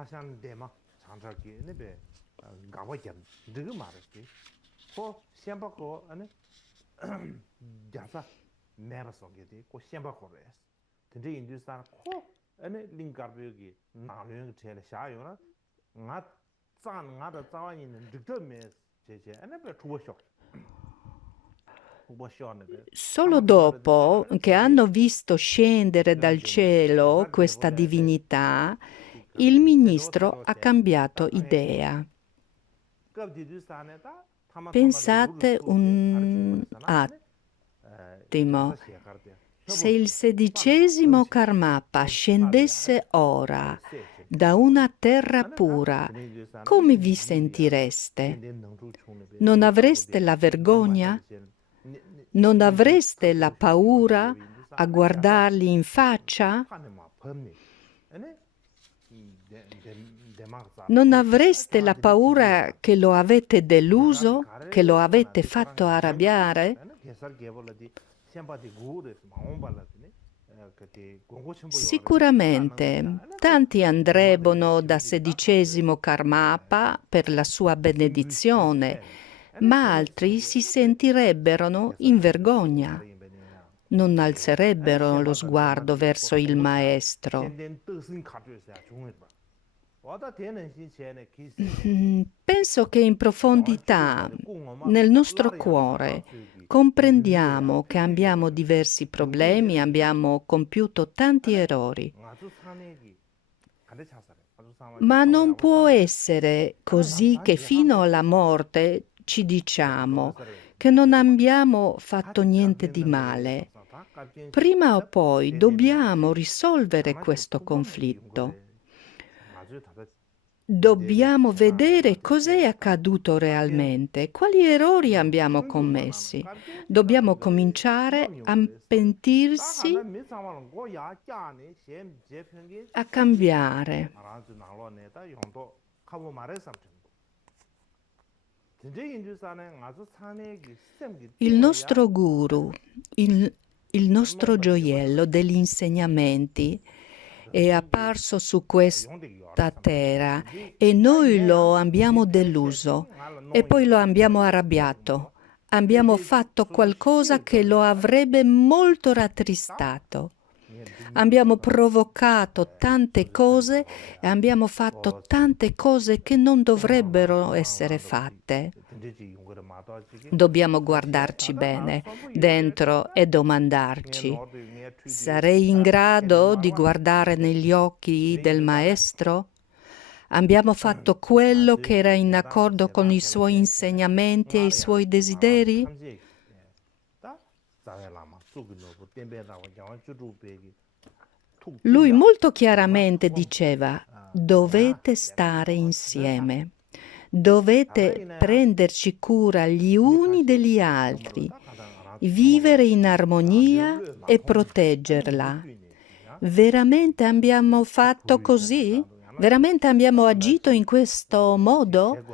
Solo dopo che hanno visto scendere dal cielo questa divinità, il ministro ha cambiato idea. Pensate un attimo, se il XVI Karmapa scendesse ora da una terra pura, come vi sentireste? Non avreste la vergogna? Non avreste la paura a guardarli in faccia? Non avreste la paura che lo avete deluso, che lo avete fatto arrabbiare? Sicuramente tanti andrebbero da 16° Karmapa per la sua benedizione, ma altri si sentirebbero in vergogna. Non alzerebbero lo sguardo verso il maestro. Penso che in profondità, nel nostro cuore, comprendiamo che abbiamo diversi problemi, abbiamo compiuto tanti errori. Ma non può essere così che fino alla morte ci diciamo che non abbiamo fatto niente di male. Prima o poi dobbiamo risolvere questo conflitto. Dobbiamo vedere cos'è accaduto realmente, quali errori abbiamo commessi. Dobbiamo cominciare a pentirsi, a cambiare. Il nostro guru, il nostro gioiello degli insegnamenti è apparso su questa terra e noi lo abbiamo deluso e poi lo abbiamo arrabbiato. Abbiamo fatto qualcosa che lo avrebbe molto rattristato. Abbiamo provocato tante cose e abbiamo fatto tante cose che non dovrebbero essere fatte. Dobbiamo guardarci bene dentro e domandarci: sarei in grado di guardare negli occhi del Maestro? Abbiamo fatto quello che era in accordo con i suoi insegnamenti e i suoi desideri? Lui molto chiaramente diceva: dovete stare insieme, dovete prenderci cura gli uni degli altri, vivere in armonia e proteggerla. Veramente abbiamo fatto così? Veramente abbiamo agito in questo modo?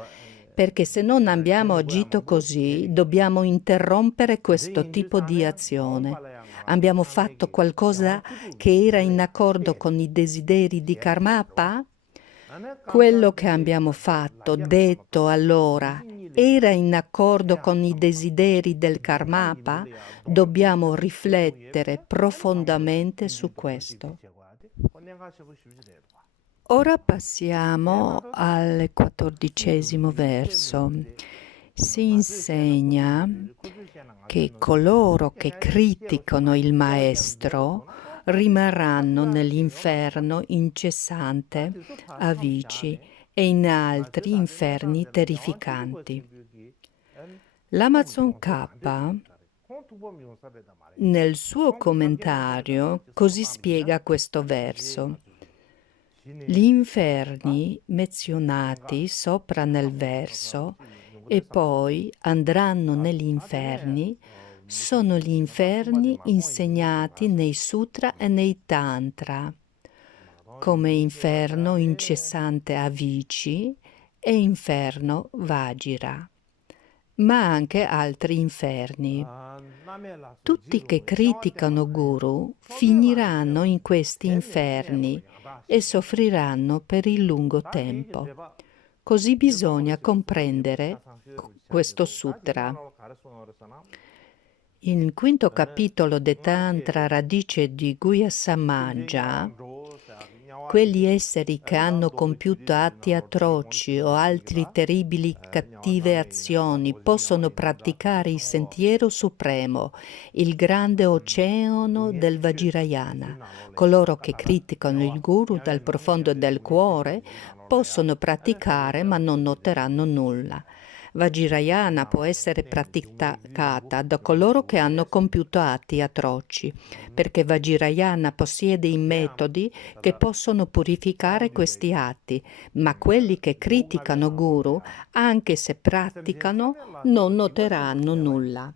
Perché se non abbiamo agito così, dobbiamo interrompere questo tipo di azione. Abbiamo fatto qualcosa che era in accordo con i desideri di Karmapa? Quello che abbiamo fatto, detto allora, era in accordo con i desideri del Karmapa? Dobbiamo riflettere profondamente su questo. Ora passiamo al 14° verso. Si insegna che coloro che criticano il Maestro rimarranno nell'inferno incessante a Vici e in altri inferni terrificanti. L'Amazon K, nel suo commentario, così spiega questo verso. Gli inferni menzionati sopra nel verso e poi andranno negli inferni sono gli inferni insegnati nei sutra e nei tantra, come inferno incessante a Vici e inferno Vajira, ma anche altri inferni. Tutti che criticano Guru finiranno in questi inferni e soffriranno per il lungo tempo. Così bisogna comprendere questo sutra. Il 5° capitolo del Tantra Radice di Guhya Samaja, quegli esseri che hanno compiuto atti atroci o altri terribili cattive azioni possono praticare il sentiero supremo, il grande oceano del Vajrayana. Coloro che criticano il Guru dal profondo del cuore possono praticare ma non otterranno nulla. Vajrayana può essere praticata da coloro che hanno compiuto atti atroci, perché Vajrayana possiede i metodi che possono purificare questi atti, ma quelli che criticano Guru, anche se praticano, non noteranno nulla.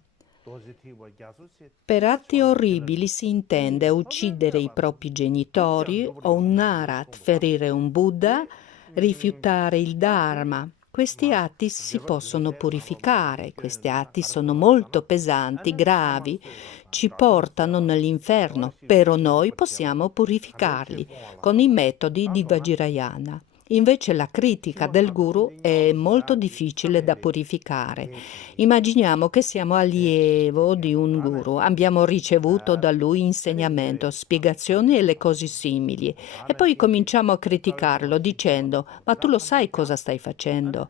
Per atti orribili si intende uccidere i propri genitori o un Narat, ferire un Buddha, rifiutare il Dharma. Questi atti si possono purificare, questi atti sono molto pesanti, gravi, ci portano nell'inferno, però noi possiamo purificarli con i metodi di Vajrayana. Invece la critica del guru è molto difficile da purificare. Immaginiamo che siamo allievo di un guru, abbiamo ricevuto da lui insegnamento, spiegazioni e le cose simili, e poi cominciamo a criticarlo dicendo: ma tu lo sai cosa stai facendo?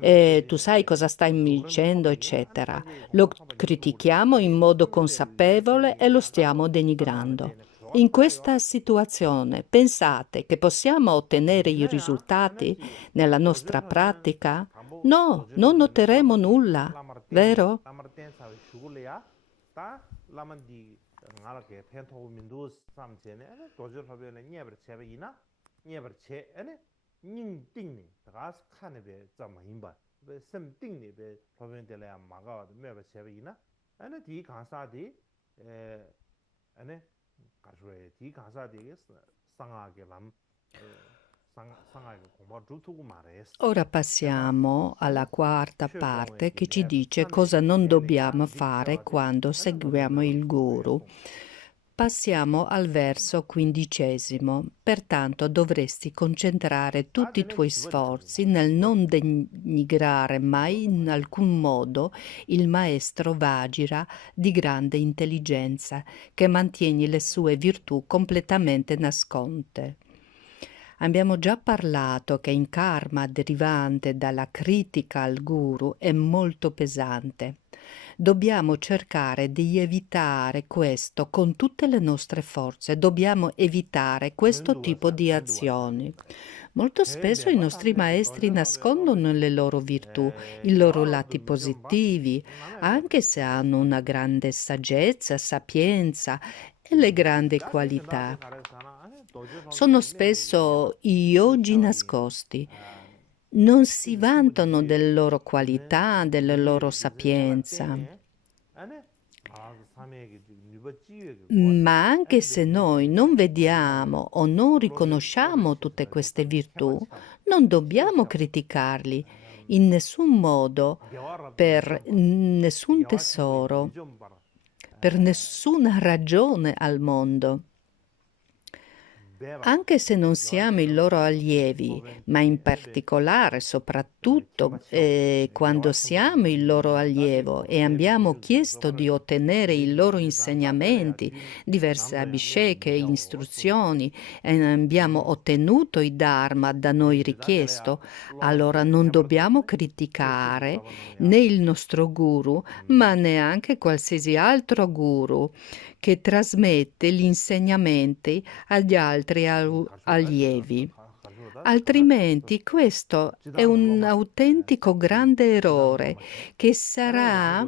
Tu sai cosa stai dicendo, eccetera. Lo critichiamo in modo consapevole e lo stiamo denigrando. In questa situazione pensate che possiamo ottenere i risultati nella nostra pratica? No, non noteremo nulla, vero? Ora passiamo alla quarta parte che ci dice cosa non dobbiamo fare quando seguiamo il guru. Passiamo al verso 15. Pertanto dovresti concentrare tutti i tuoi sforzi nel non denigrare mai in alcun modo il maestro Vajra di grande intelligenza, che mantiene le sue virtù completamente nascoste. Abbiamo già parlato che il karma derivante dalla critica al guru è molto pesante. Dobbiamo cercare di evitare questo con tutte le nostre forze, dobbiamo evitare questo tipo di azioni. Molto spesso i nostri maestri nascondono le loro virtù, i loro lati positivi, anche se hanno una grande saggezza, sapienza e le grandi qualità. Sono spesso i yogi nascosti. Non si vantano delle loro qualità, della loro sapienza. Ma anche se noi non vediamo o non riconosciamo tutte queste virtù, non dobbiamo criticarli in nessun modo, per nessun tesoro, per nessuna ragione al mondo. Anche se non siamo i loro allievi, ma in particolare, soprattutto quando siamo il loro allievo e abbiamo chiesto di ottenere i loro insegnamenti, diverse abhishek e istruzioni, e abbiamo ottenuto il Dharma da noi richiesto, allora non dobbiamo criticare né il nostro guru, ma neanche qualsiasi altro guru che trasmette gli insegnamenti agli altri allievi. Altrimenti questo è un autentico grande errore che sarà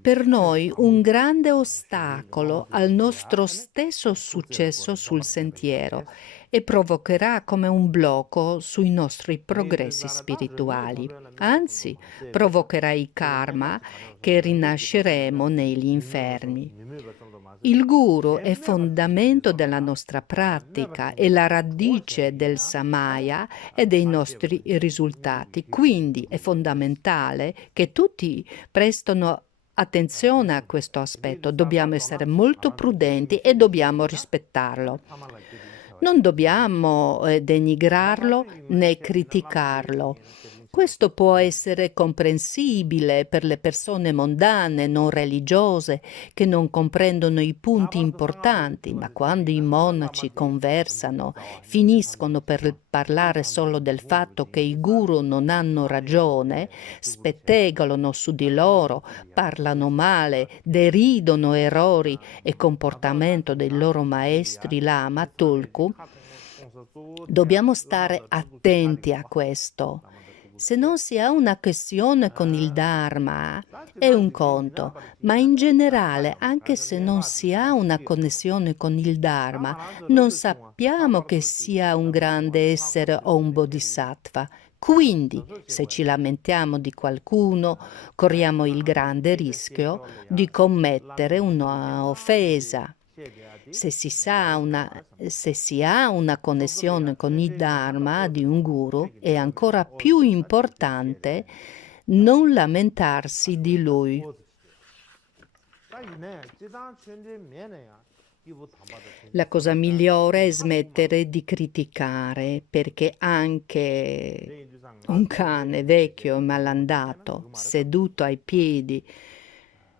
per noi un grande ostacolo al nostro stesso successo sul sentiero e provocherà come un blocco sui nostri progressi spirituali. Anzi, provocherà il karma che rinasceremo negli inferni. Il guru è fondamento della nostra pratica, è la radice del samaya e dei nostri risultati. Quindi è fondamentale che tutti prestino attenzione a questo aspetto. Dobbiamo essere molto prudenti e dobbiamo rispettarlo. Non dobbiamo denigrarlo né criticarlo. Questo può essere comprensibile per le persone mondane, non religiose, che non comprendono i punti importanti, ma quando i monaci conversano, finiscono per parlare solo del fatto che i guru non hanno ragione, spettegolano su di loro, parlano male, deridono errori e comportamento dei loro maestri lama, tulku, dobbiamo stare attenti a questo. Se non si ha una questione con il Dharma è un conto, ma in generale, anche se non si ha una connessione con il Dharma, non sappiamo che sia un grande essere o un bodhisattva. Quindi, se ci lamentiamo di qualcuno, corriamo il grande rischio di commettere una offesa. Se si ha una connessione con il Dharma di un guru, è ancora più importante non lamentarsi di lui. La cosa migliore è smettere di criticare, perché anche un cane vecchio e malandato, seduto ai piedi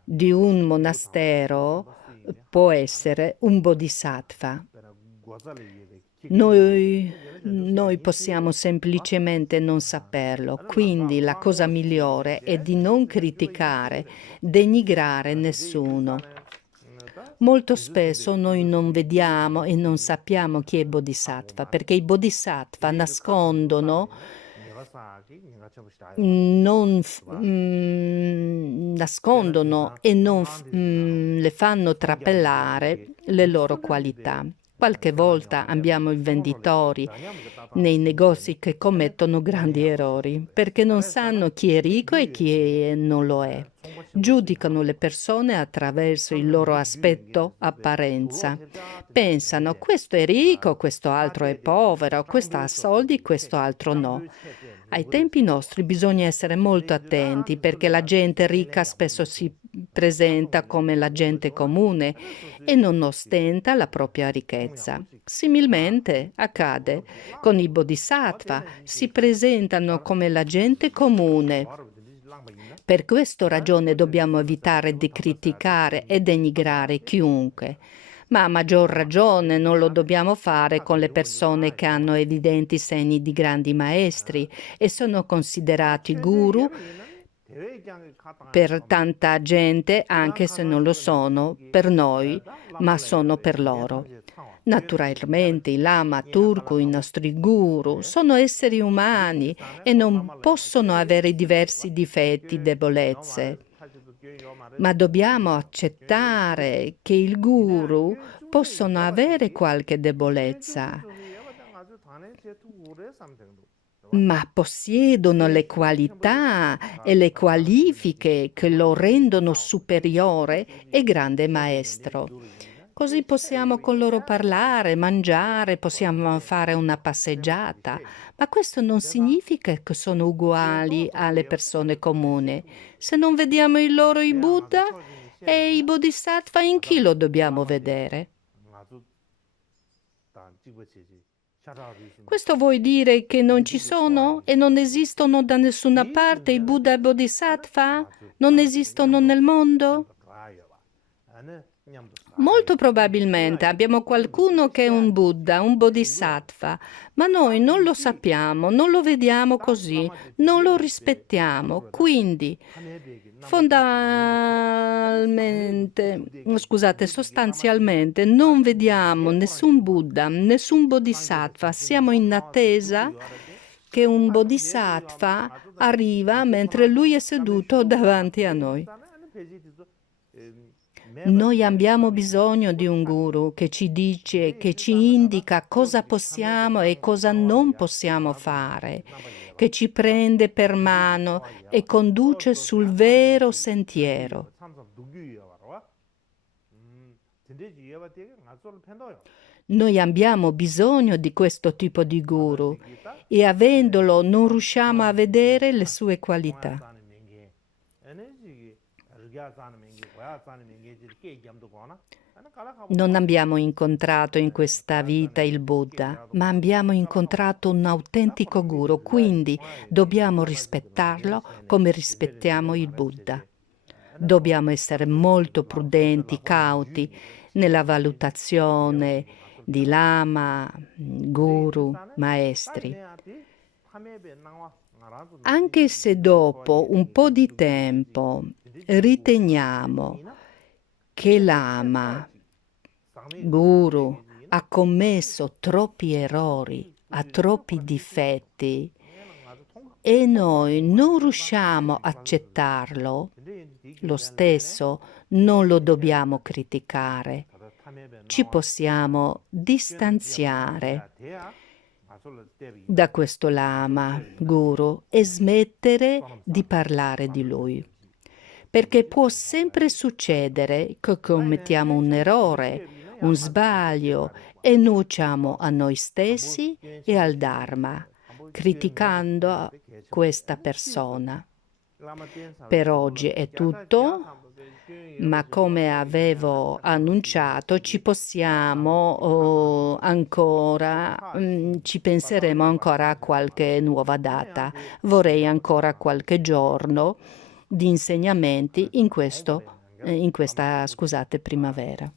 di un monastero, può essere un bodhisattva. Noi possiamo semplicemente non saperlo, quindi la cosa migliore è di non criticare, denigrare nessuno. Molto spesso noi non vediamo e non sappiamo chi è bodhisattva, perché i bodhisattva nascondono e non le fanno trapelare le loro qualità. Qualche volta abbiamo i venditori nei negozi che commettono grandi errori, perché non sanno chi è ricco e chi non lo è. Giudicano le persone attraverso il loro aspetto, apparenza. Pensano, questo è ricco, questo altro è povero, questo ha soldi, questo altro no. Ai tempi nostri bisogna essere molto attenti perché la gente ricca spesso si presenta come la gente comune e non ostenta la propria ricchezza. Similmente accade con i bodhisattva, si presentano come la gente comune. Per questa ragione dobbiamo evitare di criticare e denigrare chiunque. Ma a maggior ragione non lo dobbiamo fare con le persone che hanno evidenti segni di grandi maestri e sono considerati guru per tanta gente, anche se non lo sono per noi, ma sono per loro. Naturalmente i lama turco, i nostri guru, sono esseri umani e non possono avere diversi difetti, debolezze. Ma dobbiamo accettare che il guru possono avere qualche debolezza, ma possiedono le qualità e le qualifiche che lo rendono superiore e grande maestro. Così possiamo con loro parlare, mangiare, possiamo fare una passeggiata, ma questo non significa che sono uguali alle persone comuni. Se non vediamo in loro i Buddha e i Bodhisattva, in chi lo dobbiamo vedere? Questo vuol dire che non ci sono e non esistono da nessuna parte i Buddha e i Bodhisattva? Non esistono nel mondo? Molto probabilmente abbiamo qualcuno che è un Buddha, un Bodhisattva, ma noi non lo sappiamo, non lo vediamo così, non lo rispettiamo. Quindi, sostanzialmente non vediamo nessun Buddha, nessun Bodhisattva. Siamo in attesa che un Bodhisattva arriva mentre lui è seduto davanti a noi. Noi abbiamo bisogno di un guru che ci dice, che ci indica cosa possiamo e cosa non possiamo fare, che ci prende per mano e conduce sul vero sentiero. Noi abbiamo bisogno di questo tipo di guru e avendolo non riusciamo a vedere le sue qualità. Non abbiamo incontrato in questa vita il Buddha, ma abbiamo incontrato un autentico guru, quindi dobbiamo rispettarlo come rispettiamo il Buddha. Dobbiamo essere molto prudenti, cauti nella valutazione di lama, guru, maestri. Anche se dopo un po' di tempo riteniamo che lama, guru, ha commesso troppi errori, ha troppi difetti e noi non riusciamo a accettarlo, lo stesso non lo dobbiamo criticare. Ci possiamo distanziare da questo lama, guru, e smettere di parlare di lui. Perché può sempre succedere che commettiamo un errore, un sbaglio e nuociamo a noi stessi e al Dharma, criticando questa persona. Per oggi è tutto, ma come avevo annunciato ci penseremo ancora a qualche nuova data. Vorrei ancora qualche giorno di insegnamenti in questa, scusate, primavera.